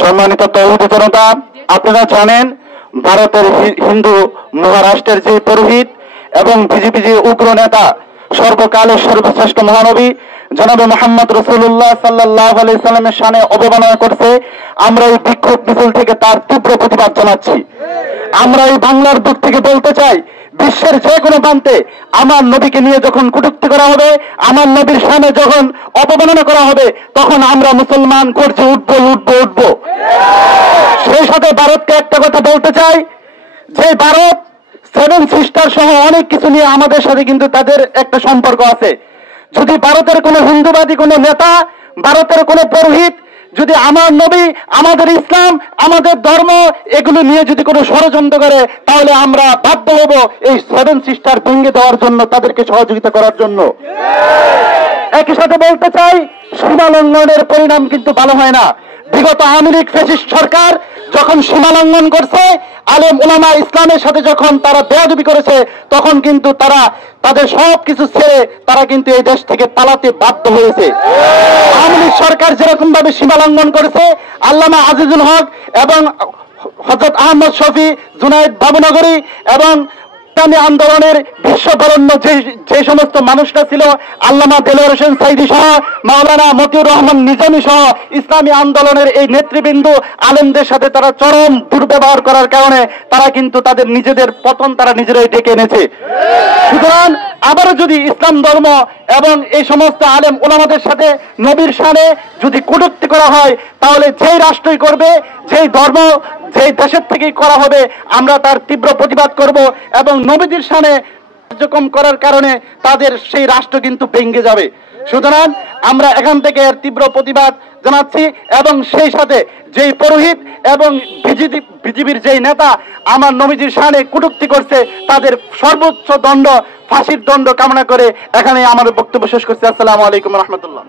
সম্মানিত তৌহিদ জনতা, আপনারা জানেন ভারতের হিন্দু মহারাষ্ট্রের যে পুরোহিত এবং বিজেপি যে উগ্র নেতা, সর্বকালের সর্বশ্রেষ্ঠ মহানবী জনাবে মুহাম্মদ রাসূলুল্লাহ সাল্লাল্লাহু আলাইহি সাল্লামের শানে অবমাননা করছে। আমরা এই বিক্ষোভ মিছিল থেকে তার তীব্র প্রতিবাদ জানাচ্ছি। আমরা এই বাংলার বুক থেকে বলতে চাই, বিশ্বের যে কোনো প্রান্তে আমার নবীকে নিয়ে যখন কটূক্তি করা হবে, আমার নবীর শানে যখন অপমাননা করা হবে, তখন আমরা মুসলমান গর্জে উঠবো। সেই সাথে ভারতকে একটা কথা বলতে চাই, যে ভারত সেভেন সিস্টার সহ অনেক কিছু নিয়ে আমাদের সাথে কিন্তু তাদের একটা সম্পর্ক আছে। যদি ভারতের কোনো হিন্দুবাদী কোনো নেতা, ভারতের কোনো পুরোহিত যদি আমার নবী, আমাদের ইসলাম, আমাদের ধর্ম এগুলো নিয়ে যদি কোনো ষড়যন্ত্র করে, তাহলে আমরা বাধ্য হব এই সেভেন সিস্টার ভেঙে দেওয়ার জন্য, তাদেরকে সহযোগিতা করার জন্য। একই সাথে বলতে চাই, সীমা লঙ্ঘনের পরিণাম কিন্তু ভালো হয় না। বিগত আওয়ামী লীগ ফ্যাসিস্ট সরকার যখন সীমা লঙ্ঘন করছে, আলেম ওলামা ইসলামের সাথে যখন তারা বেয়াদবি করেছে, তখন কিন্তু তারা তাদের সবকিছু ছেড়ে তারা কিন্তু এই দেশ থেকে পালাতে বাধ্য হয়েছে। আওয়ামী লীগ সরকার যেরকম ভাবে সীমা লঙ্ঘন করেছে, আল্লামা আজিজুল হক এবং হযরত আহমদ শফি, জুনায়েদ বাবুনগরী এবং ইসলামী আন্দোলনের বিশ্ববরণ্য যে সমস্ত মানুষরা ছিল, আল্লামা দেলোয়ার হোসেন সাইদি সহ, মাওলানা মতিউর রহমান নিজামী সহ ইসলামী আন্দোলনের এই নেতৃবৃন্দ আলেমদের সাথে তারা চরম দুর্ব্যবহার করার কারণে তারা কিন্তু তাদের নিজেদের পতন তারা নিজেরাই ডেকে এনেছে। সুতরাং আবারও যদি ইসলাম ধর্ম এবং এই সমস্ত আলেম ওলামাদের সাথে নবীর শানে যদি কটূক্তি করা হয়, তাহলে যেই রাষ্ট্রই করবে, যেই ধর্ম যেই দেশের থেকেই করা হবে, আমরা তার তীব্র প্রতিবাদ করব এবং নবীজির শানে কার্যক্রম করার কারণে তাদের সেই রাষ্ট্র কিন্তু ভেঙে যাবে। সুতরাং আমরা এখান থেকে এর তীব্র প্রতিবাদ জানাচ্ছি এবং সেই সাথে যেই পুরোহিত এবং বিজেপির যেই নেতা আমার নবীজির শানে কটূক্তি করছে, তাদের সর্বোচ্চ দণ্ড, ফাঁসির দণ্ড কামনা করে এখানে আমার বক্তব্য শেষ করছি। আসসালামু আলাইকুম ওয়া রাহমাতুল্লাহ।